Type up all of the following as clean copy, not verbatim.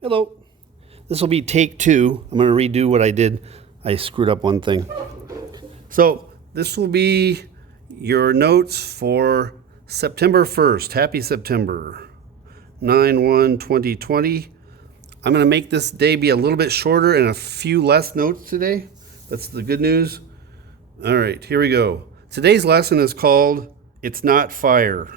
Hello. This will be take 2. I'm going to redo what I did. I screwed up one thing. So this will be your notes for September 1st. Happy September. 9/1/2020. I'm going to make this day be a little bit shorter and a few less notes today. That's the good news. All right, here we go. Today's lesson is called It's Not Fire.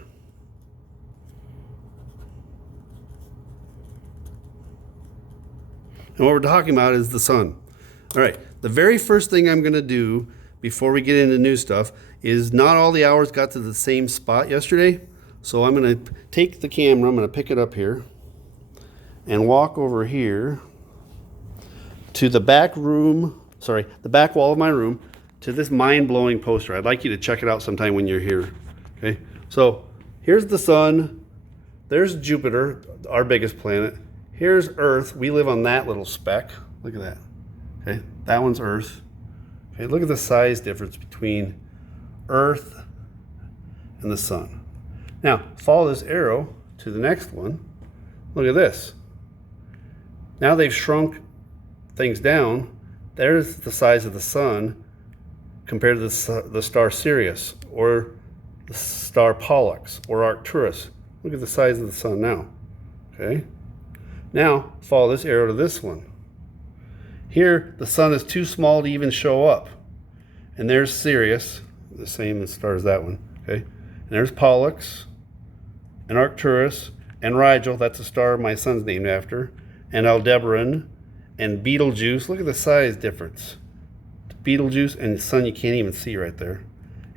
And what we're talking about is the sun. All right, the very first thing I'm going to do before we get into new stuff is not all the hours got to the same spot yesterday. So I'm going to take the camera, I'm going to pick it up here and walk over here to the back room, the back wall of my room, to this mind-blowing poster. I'd like you to check it out sometime when you're here. Okay, so here's the sun, there's Jupiter, our biggest planet. Here's Earth. We live on that little speck. Look at that. Okay, that one's Earth. Okay, look at the size difference between Earth and the sun. Now, follow this arrow to the next one. Look at this. Now they've shrunk things down. There's the size of the sun compared to the star Sirius, or the star Pollux, or Arcturus. Look at the size of the sun now. Okay. Now, follow this arrow to this one. Here, the sun is too small to even show up. And there's Sirius, the same star as that one. Okay. And there's Pollux, and Arcturus, and Rigel, that's a star my son's named after, and Aldebaran, and Betelgeuse. Look at the size difference. Betelgeuse and the sun you can't even see right there.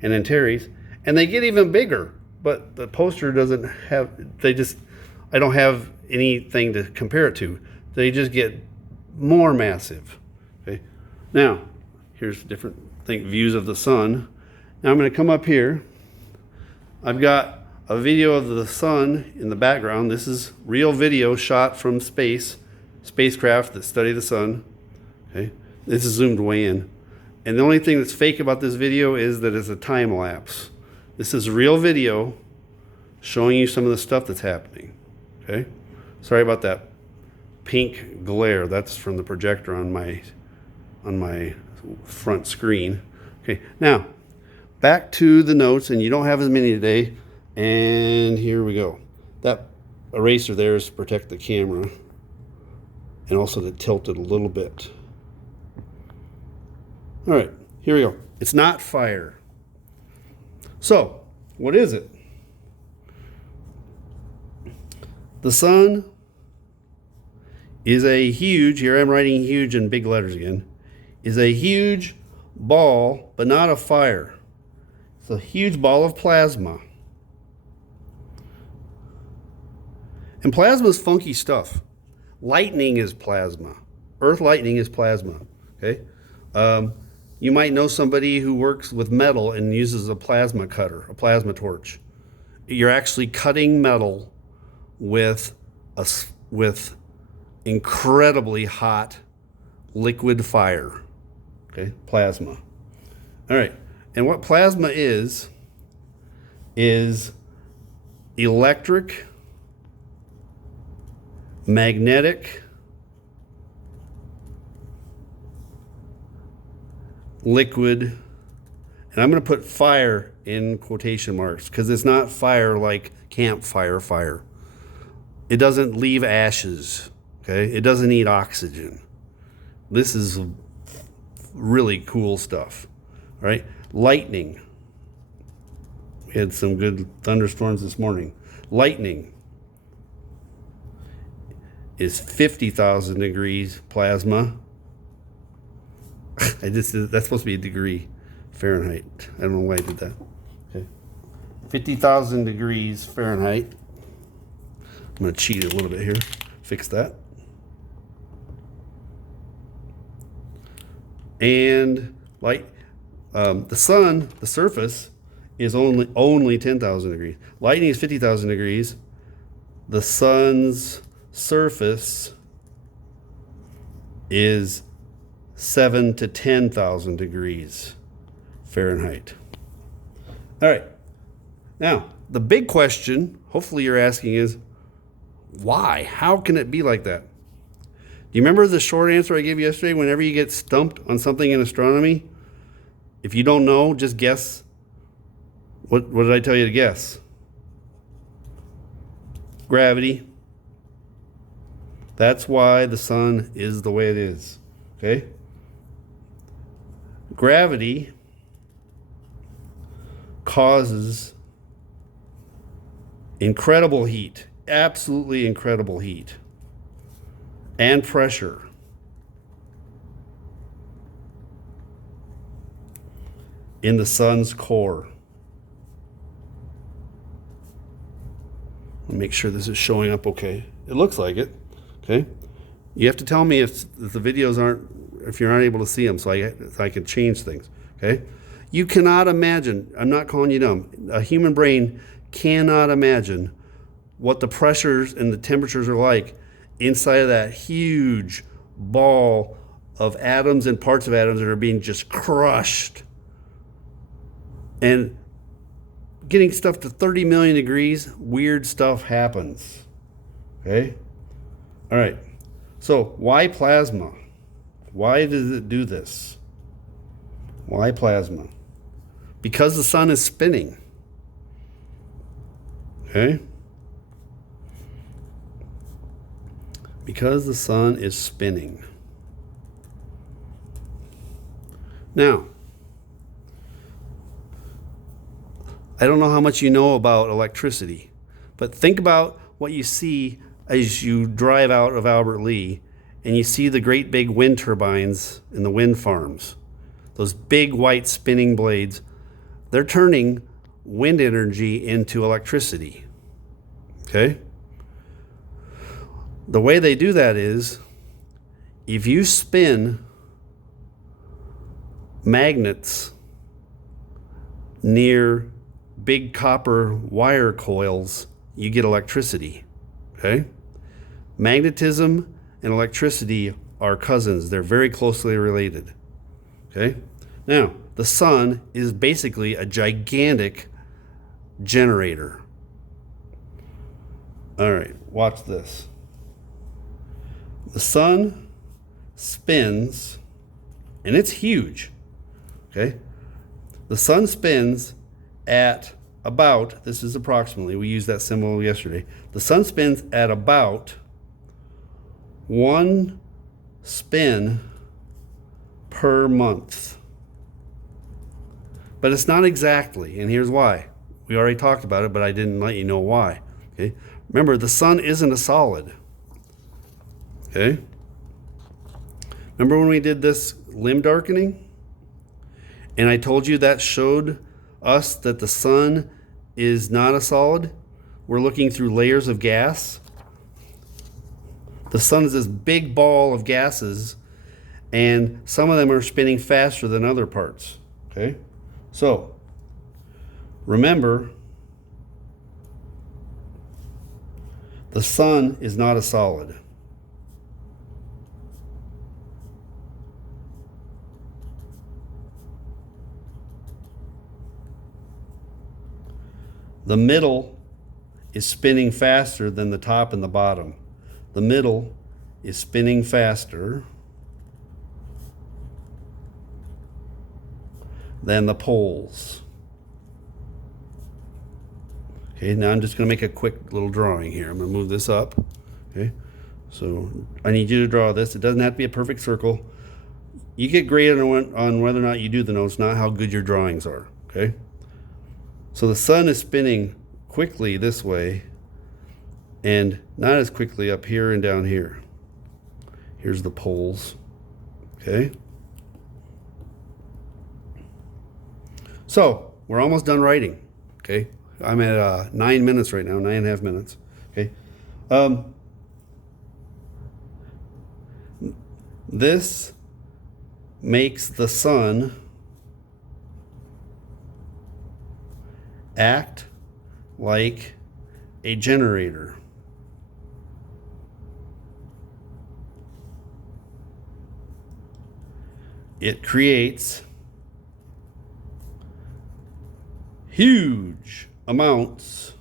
And Antares. And they get even bigger, but the poster doesn't have, I don't have anything to compare it to. They just get more massive. Okay. Now, here's different views of the sun. Now I'm going to come up here. I've got a video of the sun in the background. This is real video shot from spacecraft that study the sun. Okay, this is zoomed way in. And the only thing that's fake about this video is that it's a time lapse. This is real video showing you some of the stuff that's happening. Okay, sorry about that pink glare. That's from the projector on my front screen. Okay, now back to the notes, and you don't have as many today. And here we go. That eraser there is to protect the camera and also to tilt it a little bit. All right, here we go. It's not fire. So, what is it? The sun is a huge, here I'm writing huge in big letters again, is a huge ball, but not of fire. It's a huge ball of plasma. And plasma is funky stuff. Lightning is plasma. Earth lightning is plasma. Okay. You might know somebody who works with metal and uses a plasma cutter, a plasma torch. You're actually cutting metal with incredibly hot liquid fire. Okay, plasma. All right. And what plasma is electric, magnetic, liquid, and I'm going to put fire in quotation marks because it's not fire like campfire fire. It doesn't leave ashes, okay? It doesn't need oxygen. This is really cool stuff, all right? Lightning. We had some good thunderstorms this morning. Lightning is 50,000 degrees plasma. That's supposed to be a degree Fahrenheit. I don't know why I did that. Okay. 50,000 degrees Fahrenheit. I'm going to cheat a little bit here. Fix that. And the sun, the surface, is only 10,000 degrees. Lightning is 50,000 degrees. The sun's surface is 7 to 10,000 degrees Fahrenheit. All right. Now, the big question, hopefully you're asking, is why? How can it be like that? Do you remember the short answer I gave you yesterday? Whenever you get stumped on something in astronomy, if you don't know, just guess. What did I tell you to guess? Gravity. That's why the sun is the way it is. Okay? Gravity causes incredible heat, absolutely incredible heat, and pressure. In the sun's core. Make sure this is showing up okay. It looks like it. Okay. You have to tell me if the videos if you're not able to see them, so I can change things. Okay. You cannot imagine, I'm not calling you dumb, a human brain cannot imagine what the pressures and the temperatures are like inside of that huge ball of atoms and parts of atoms that are being just crushed. And getting stuff to 30 million degrees, weird stuff happens. Okay? All right. So, why plasma? Why does it do this? Why plasma? Because the sun is spinning. Okay? Because the sun is spinning. Now, I don't know how much you know about electricity, but think about what you see as you drive out of Albert Lea and you see the great big wind turbines in the wind farms. Those big white spinning blades, they're turning wind energy into electricity. Okay? The way they do that is if you spin magnets near big copper wire coils, you get electricity. Okay? Magnetism and electricity are cousins. They're very closely related. Okay? Now, the sun is basically a gigantic generator. All right, watch this. The sun spins, and it's huge. Okay? The sun spins at about, this is approximately, we used that symbol yesterday. The sun spins at about 1 spin per month. But it's not exactly, and here's why. We already talked about it, but I didn't let you know why. Okay? Remember, the sun isn't a solid. Okay? Remember when we did this limb darkening? And I told you that showed us that the sun is not a solid? We're looking through layers of gas. The sun is this big ball of gases, and some of them are spinning faster than other parts. Okay? So, remember, the sun is not a solid. The middle is spinning faster than the top and the bottom. The middle is spinning faster than the poles. Okay, now I'm just going to make a quick little drawing here. I'm going to move this up. Okay, so I need you to draw this. It doesn't have to be a perfect circle. You get graded on whether or not you do the notes, not how good your drawings are. Okay. So the sun is spinning quickly this way and not as quickly up here and down here. Here's the poles. Okay. So we're almost done writing. Okay. I'm at 9 minutes right now, 9.5 minutes. Okay. This makes the sun act like a generator. It creates huge amounts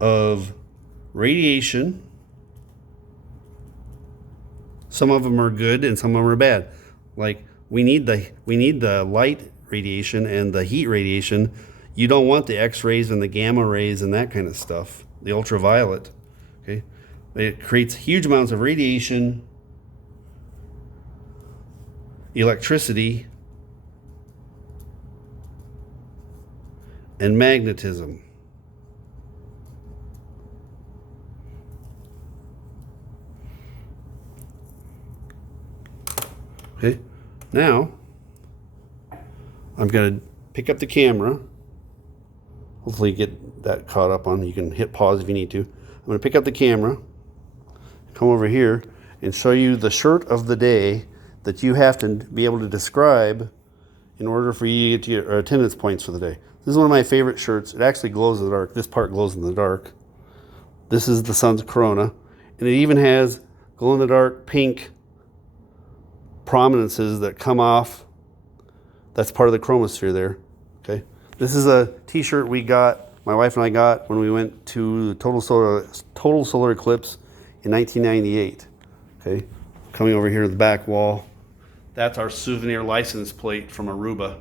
of radiation Some of them are good and some of them are bad. Like we need the light radiation and the heat radiation. You don't want the X-rays and the gamma rays and that kind of stuff, the ultraviolet. Okay, it creates huge amounts of radiation, electricity, and magnetism. Okay, now I'm going to pick up the camera. Hopefully get that caught up on. You can hit pause if you need to. I'm going to pick up the camera, come over here, and show you the shirt of the day that you have to be able to describe in order for you to get to your attendance points for the day. This is one of my favorite shirts. It actually glows in the dark. This part glows in the dark. This is the sun's corona. And it even has glow-in-the-dark pink prominences that come off. That's part of the chromosphere there. Okay. This is a t-shirt we got, my wife and I got when we went to the total solar eclipse in 1998. Okay. Coming over here to the back wall. That's our souvenir license plate from Aruba. It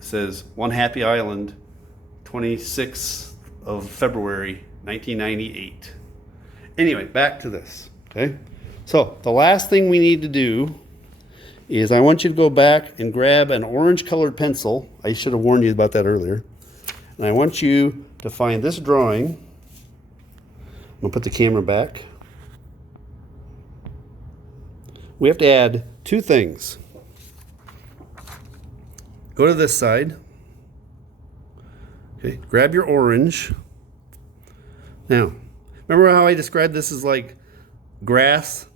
says One Happy Island, 26th of February, 1998. Anyway, back to this. Okay. So the last thing we need to do is I want you to go back and grab an orange colored pencil. I should have warned you about that earlier. And I want you to find this drawing. I'm going to put the camera back. We have to add two things. Go to this side. Okay, grab your orange. Now, remember how I described this as like grass?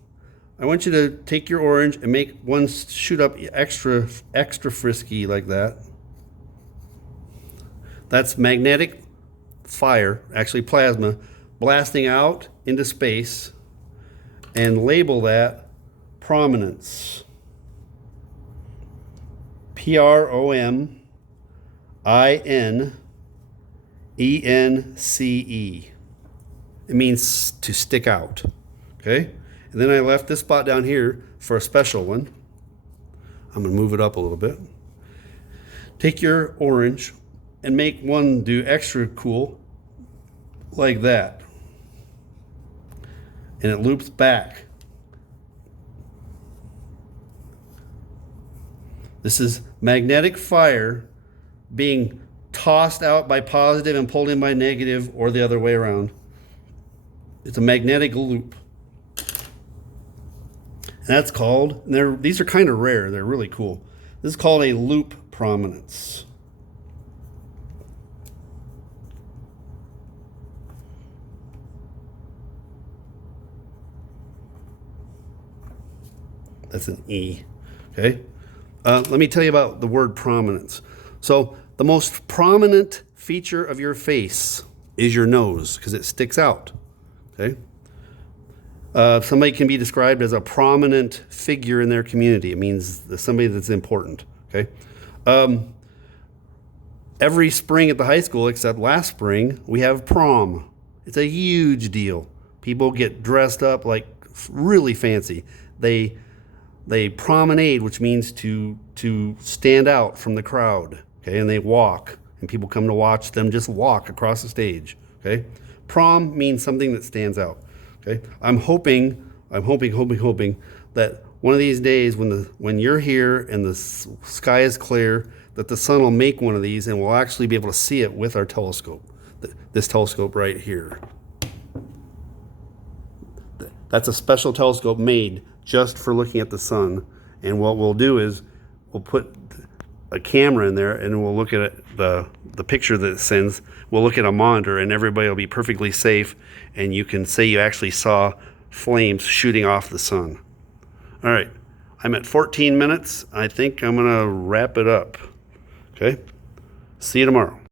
I want you to take your orange and make one shoot up extra frisky like that. That's magnetic fire, actually plasma, blasting out into space, and label that prominence. PROMINENCE. It means to stick out. Okay? And then I left this spot down here for a special one. I'm going to move it up a little bit. Take your orange and make one do extra cool like that. And it loops back. This is magnetic fire being tossed out by positive and pulled in by negative, or the other way around. It's a magnetic loop. And that's called, and these are kind of rare, they're really cool. This is called a loop prominence. That's an E. Okay. Let me tell you about the word prominence. So the most prominent feature of your face is your nose because it sticks out. Okay. Somebody can be described as a prominent figure in their community. It means somebody that's important. Okay. Every spring at the high school, except last spring, we have prom. It's a huge deal. People get dressed up like really fancy. They promenade, which means to stand out from the crowd. Okay, and they walk, and people come to watch them just walk across the stage. Okay, prom means something that stands out. Okay, I'm hoping that one of these days when you're here and the sky is clear, that the sun will make one of these and we'll actually be able to see it with our telescope. This telescope right here. That's a special telescope made just for looking at the sun. And what we'll do is we'll put a camera in there and we'll look at the picture that it sends. We'll look at a monitor and everybody will be perfectly safe, and you can say you actually saw flames shooting off the sun. All right, I'm at 14 minutes. I think I'm gonna wrap it up. Okay, see you tomorrow.